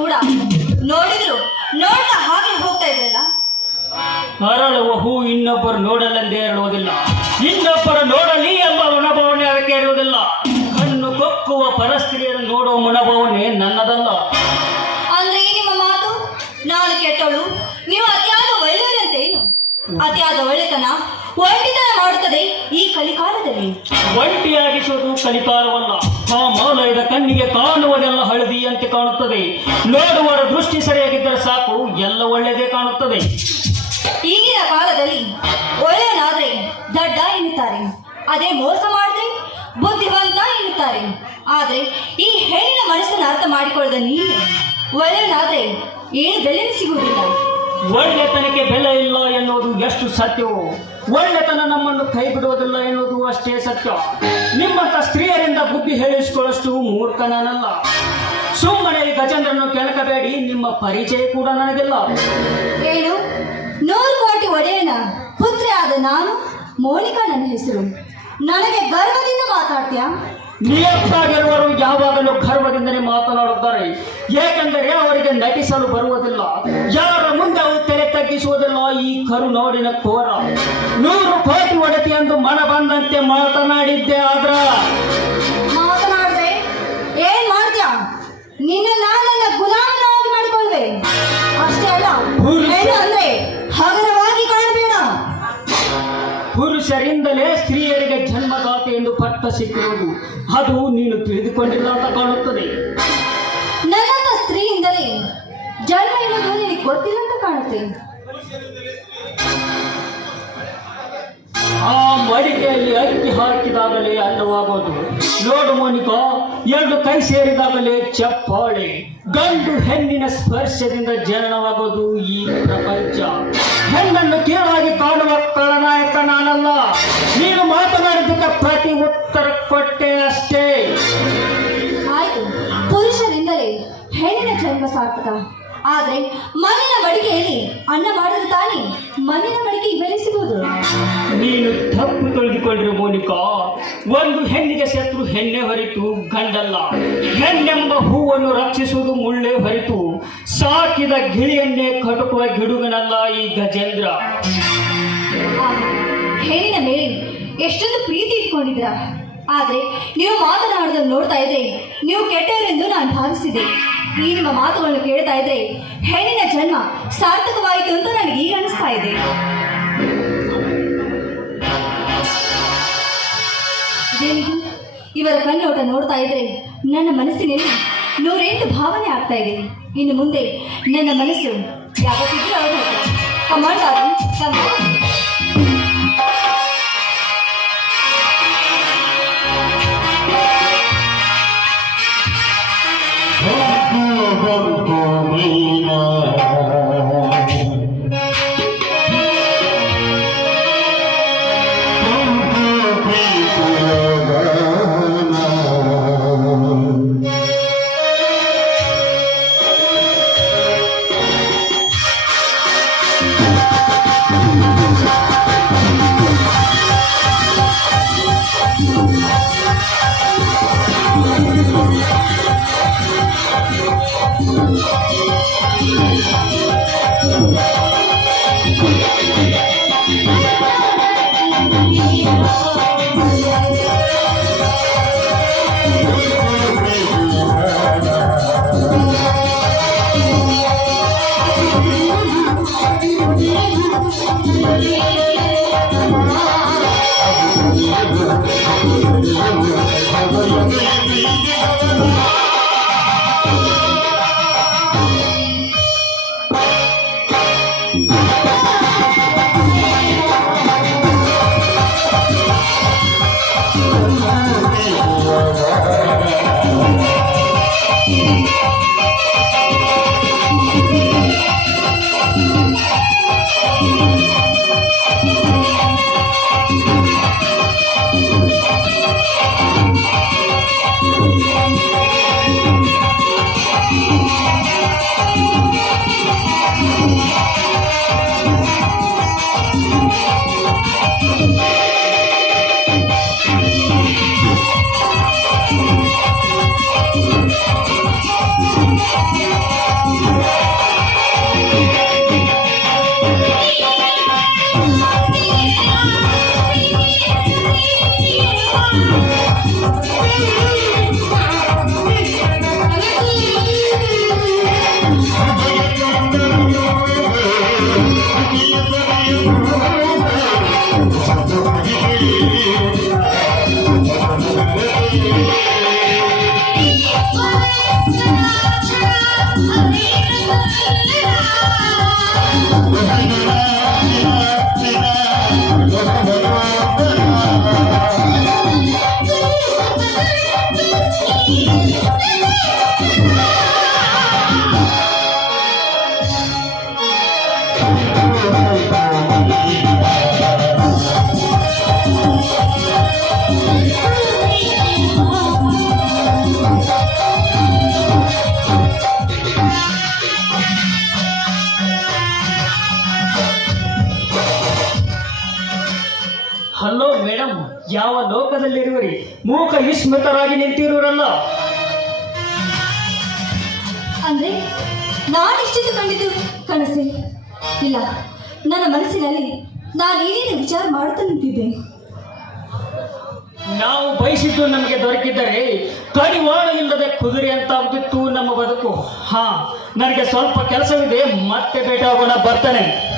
ಕೂಡ ನೋಡಿದ್ರು ನೋಡ್ತಾ ಹಾಗೆ ಹೋಗ್ತಾ ಇದ್ರಲ್ಲ. ಅರಳುವ ಹೂ ಇನ್ನೊಬ್ಬರು ನೋಡಲೆಂದೇ ಅರಳುವುದಿಲ್ಲ, ಇನ್ನೊಬ್ಬರು ನೋಡಲಿ ಎಂಬ ಮನೋಭಾವನೆ ಅದಕ್ಕೆ ಇರುವುದಿಲ್ಲ. ಕಣ್ಣು ಕೊಕ್ಕುವ ಪರಸ್ತ್ರೀಯರು ನೋಡುವ ಮನೋಭಾವನೆ ನನ್ನದಲ್ಲ. ಅಂದ್ರೆ ನಿಮ್ಮ ಮಾತು ನಾನು ಕೆಟ್ಟವಳು, ನೀವು ಅತಿಯಾದ ಒಳ್ಳೆಯವರಂತೆ ಏನು? ಅತಿಯಾದ ಒಳ್ಳೆತನ ಒಂಟಿತನ ಮಾಡುತ್ತದೆ ಈ ಕಲಿಕಾಲದಲ್ಲಿ. ಒಂಟಿಯಾಗಿಸುವುದು ಕಲಿಕಾಲವಲ್ಲ. ಆ ಮೌಲಯದ ಕಣ್ಣಿಗೆ ಕಾಣುವುದೆಲ್ಲ ಹಳದಿಯಂತೆ ಕಾಣುತ್ತದೆ. ನೋಡುವರ ದೃಷ್ಟಿ ಸರಿಯಾಗಿದ್ದರೆ ಸಾಕು, ಎಲ್ಲ ಒಳ್ಳೆಯದೇ ಕಾಣುತ್ತದೆ. ಈಗಿನ ಕಾಲದಲ್ಲಿ ಒಳ್ಳೆಯನಾದ್ರೆ ದಡ್ಡ ಎನ್ನುತ್ತಾರೆ, ಅದೇ ಮೋಸ ಮಾಡಿದ್ರೆ ಬುದ್ಧಿವಂತ ಎನ್ನುತ್ತಾರೆ. ಆದ್ರೆ ಈ ಹೆಣ್ಣಿನ ಮನಸ್ಸನ್ನು ಅರ್ಥ ಮಾಡಿಕೊಳ್ಳದ ನೀನು ಒಳ್ಳೆಯನಾದ್ರೆ ಏನು ಬೆಲೆನೇ ಸಿಗುವುದಿಲ್ಲ. ಒಳ್ಳೆತನಕ್ಕೆ ಬೆಲೆ ಇಲ್ಲ ಎನ್ನುವುದು ಎಷ್ಟು ಸತ್ಯವೋ, ಒಳ್ಳೆತನ ನಮ್ಮನ್ನು ಕೈ ಬಿಡುವುದಿಲ್ಲ ಎನ್ನುವುದು ಅಷ್ಟೇ ಸತ್ಯ. ನಿಮ್ಮಂತ ಸ್ತ್ರೀಯರಿಂದ ಬುದ್ಧಿ ಹೇಳಿಸಿಕೊಳ್ಳಷ್ಟು ಮೂರ್ಖ ನಾನಲ್ಲ. ಸುಮ್ಮನೆ ಈ ಗಜೇಂದ್ರನ್ನು ಕೆಳಕಬೇಡಿ, ನಿಮ್ಮ ಪರಿಚಯ ಕೂಡ ನನಗಿಲ್ಲ. ಏನು 100 ಕೋಟಿ ಒಡೆಯನ ಪುತ್ರಿ ಆದ ನಾನು ಮೋನಿಕಾ ನನ್ನ ಹೆಸರು. ನನಗೆ ಗರ್ವದಿಂದ ಮಾತಾಡ್ತೀಯಾ? ನಿಯತ್ತಾಗಿರುವರು ಯಾವಾಗಲೂ ಗರ್ವದಿಂದಲೇ ಮಾತನಾಡುತ್ತಾರೆ, ಏಕೆಂದರೆ ಅವರಿಗೆ ನಟಿಸಲು ಬರುವುದಿಲ್ಲ. ಯಾರ ಮುಂದೆ ಅವರು ತಲೆ ತಗ್ಗಿಸುವುದಿಲ್ಲ. ಈ ಕರುನಾಡಿನ ಕೋರ 100 ಕೋಟಿ ಒಡತಿ ಎಂದು ಮನ ಬಂದಂತೆ ಮಾತನಾಡಿದ್ದೆ. ಆದ್ರ ಮಾತನಾಡಿದ್ರೆ ಏನ್ ಮಾಡ್ತೀಯಾ? ನಿನ್ನ ನನ್ನ ಗುಲಾಮನಾಗಿ ಮಾಡಿಕೊಳ್ಳುವೆ ಅಷ್ಟೇ ಅಲ್ಲ. ಹೆಣ್ಣು ಅಂದ್ರೆ ಹಗರವಾಗಿ ಕಾಣಬೇಡ. ಪುರುಷರಿಂದಲೇ ಸ್ತ್ರೀಯರಿಗೆ ಜನ್ಮದಾತೆ ಎಂದು ಪಟ್ಟ ಸಿಕ್ಕಿರುವುದು ಅದು ನೀನು ತಿಳಿದುಕೊಂಡಿಲ್ಲ ಅಂತ ಕಾಣುತ್ತದೆ. ನನ್ನಂತ ಸ್ತ್ರೀಯಿಂದಲೇ ಜನ್ಮ ಎನ್ನುವುದು ನಿನಗೆ ಗೊತ್ತಿಲ್ಲ ಅಂತ ಕಾಣುತ್ತೆ. ಆ ಮಡಿಕೆಯಲ್ಲಿ ಅಕ್ಕಿ ಹಾಕಿದಾಗಲೇ ಅನ್ನವಾಗೋದು. ನೋಡು ಮೋನಿಕಾ, 2 ಕೈ ಸೇರಿದಾಗಲೇ ಚಪ್ಪಾಳೆ. ಗಂಡು ಹೆಣ್ಣಿನ ಸ್ಪರ್ಶದಿಂದ ಜನನವಾಗೋದು ಈ ಪ್ರಪಂಚ. ಹೆಣ್ಣನ್ನು ಕೀಳಾಗಿ ಕಾಣುವ ಖಳನಾಯಕ ನಾನಲ್ಲ. ನೀನು ಮಾತನಾಡಿದ್ದಕ್ಕೆ ಪ್ರತಿ ಉತ್ತರ ಕೊಟ್ಟೆ ಅಷ್ಟೇ. ಆಯ್ತು, ಪುರುಷರಿಂದಲೇ ಹೆಣ್ಣಿನ ಜನ್ಮ ಸಾರ್ಥಕ. ಆದ್ರೆ ಮಣ್ಣಿನ ಮಡಿಕೆಯಲ್ಲಿ ಅನ್ನ ಮಾಡಿದ್ರೆ ತಾನೇ ಮಣ್ಣಿನ ಮಡಿಕೆ ಬೆಲೆ ಸಿಗುವುದು. ನೀನು ತಪ್ಪು ತಿಳಿದುಕೊಂಡ್ರೆ ಮೋನಿಕಾ, ಒಂದು ಹೆಣ್ಣಿಗೆ ಶತ್ರು ಹೆಣ್ಣೆ ಹೊರಿತು ಗಂಡಲ್ಲ. ಹೆಣ್ಣೆಂಬ ಹೂವನ್ನು ರಕ್ಷಿಸುವುದು ಮುಳ್ಳೇ ಹೊರಿತು ಸಾಕಿದ ಗಿಳಿಯನ್ನೇ ಕಟುಕುವ ಗಿಡುಗನಲ್ಲ ಈ ಗಜೇಂದ್ರ. ಹೆಣ್ಣಿನ ಮೇಲೆ ಎಷ್ಟೊಂದು ಪ್ರೀತಿ ಇಟ್ಕೊಂಡಿದ್ರ. ಆದ್ರೆ ನೀವು ಮಾತನಾಡೋದನ್ನು ನೋಡ್ತಾ ಇದ್ರೆ ನೀವು ಕೆಟ್ಟವರೆಂದು ನಾನು ಭಾವಿಸಿದೆ. ಈ ನಿಮ್ಮ ಮಾತುಗಳನ್ನು ಕೇಳ್ತಾ ಇದ್ರೆ ಹೆಣ್ಣಿನ ಜನ್ಮ ಸಾರ್ಥಕವಾಯಿತು ಅಂತ ನನಗೆ ಈಗ ಅನಿಸ್ತಾ ಇದೆ. ಇದೇನಿದು? ಇವರ ಕಣ್ಣೋಟ ನೋಡ್ತಾ ಇದ್ರೆ ನನ್ನ ಮನಸ್ಸಿನಲ್ಲಿ 108 ಭಾವನೆ ಆಗ್ತಾ ಇದೆ. ಇನ್ನು ಮುಂದೆ ನನ್ನ ಮನಸ್ಸು ಯಾವತ್ತಿದ್ರೂ ಅವರು ಕಮಾಂಡಾರು ಯಾವ ಲೋಕದಲ್ಲಿರುವರಿ ಮೂಕ ವಿಸ್ಮಿತರಾಗಿ ನಿಂತಿರುವರಲ್ಲ. ಅಂದ್ರೆ ನಾನಿಷ್ಟಿದ್ದು ಕಂಡಿದ್ದು ಕನಸೆ? ಇಲ್ಲ, ನನ್ನ ಮನಸ್ಸಿನಲ್ಲಿ ನಾನು ಏನೇನು ವಿಚಾರ ಮಾಡುತ್ತಾ ನಿಂತಿದ್ದೆ. ನಾವು ಬಯಸಿದ್ದು ನಮಗೆ ದೊರಕಿದ್ದರೆ ಕಡಿವಾಣ ಇಲ್ಲದೆ ಕುದುರೆ ಅಂತಾಗುತ್ತಿತ್ತು ನಮ್ಮ ಬದುಕು. ಹಾ, ನನಗೆ ಸ್ವಲ್ಪ ಕೆಲಸವಿದೆ, ಮತ್ತೆ ಭೇಟಿ ಆಗೋಣ, ಬರ್ತೇನೆ.